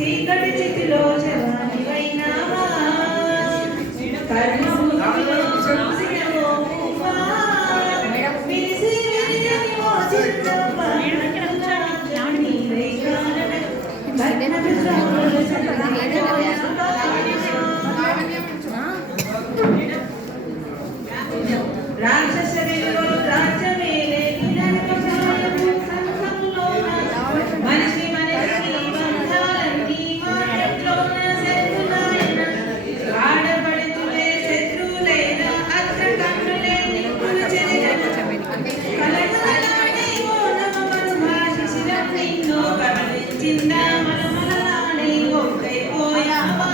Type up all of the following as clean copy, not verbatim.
చీకటి చితిలో జవానివైనావా కర్మభూమిలో సంసినవో పువ్వా విరిసి విరిగని ఓ చిరునవ్వ నీవై కారణ కర్ణ విశ్రాముల రాక్షస విలువలు రాజ్యమేలే నినక ప్రాణము సంఘంలోన మనిషి మనిషి బంధాలన్నీ మాటల్లోన శత్రులైన ఆడబడుతులే శత్రువులైన అత్ర కన్నులే నిప్పులు చెరిగన కలకలాడే ఓ నమమను భాషించిన నిన్నో కవలించిందా మలమలలాడే ఒక్కైపోయావా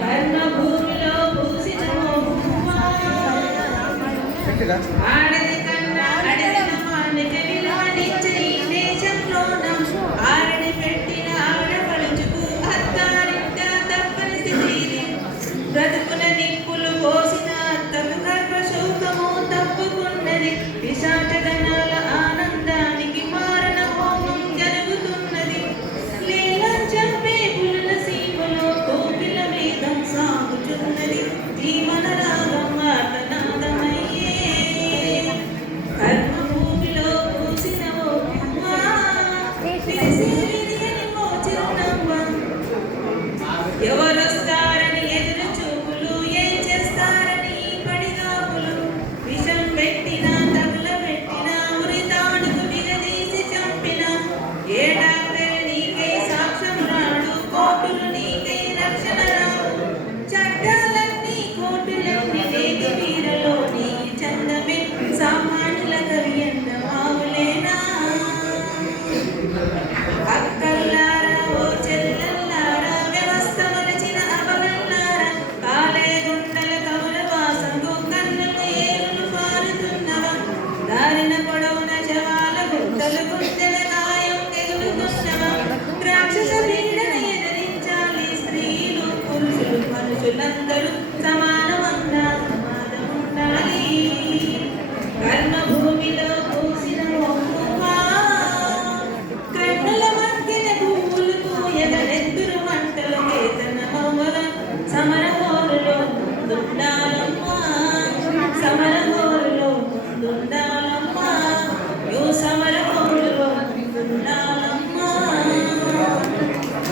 కర్మ భూమిలో పూసిన ఓ పువ్వా